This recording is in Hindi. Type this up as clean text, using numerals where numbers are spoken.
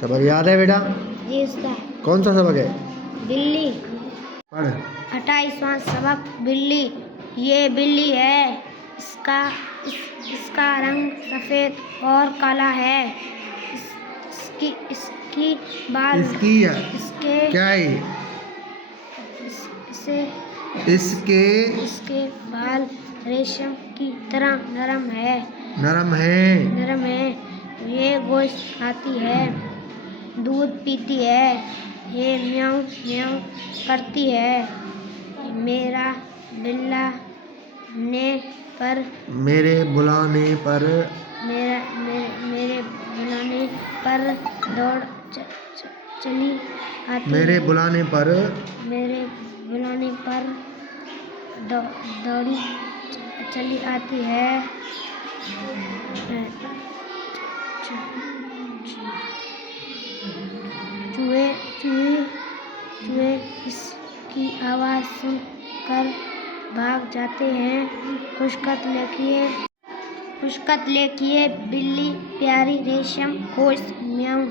सबक याद है बेटा? जी उस्ताद। कौन सा सबक है? बिल्ली। पढ़। 28वां सबक बिल्ली। ये बिल्ली है, इसका रंग सफ़ेद और काला है। इसकी बाल इसके क्या है? इसके बाल रेशम की तरह नरम है। नरम है। ये गोश्त खाती है, दूध पीती है, ये म्याऊं म्याऊं करती है। मेरे बुलाने पर दौड़ चली आती मेरे बुलाने पर दौड़ी चली आती है। चूहे इसकी आवाज़ सुनकर भाग जाते हैं। खुशकत लिखिए बिल्ली प्यारी रेशम गोश्त म्याऊं।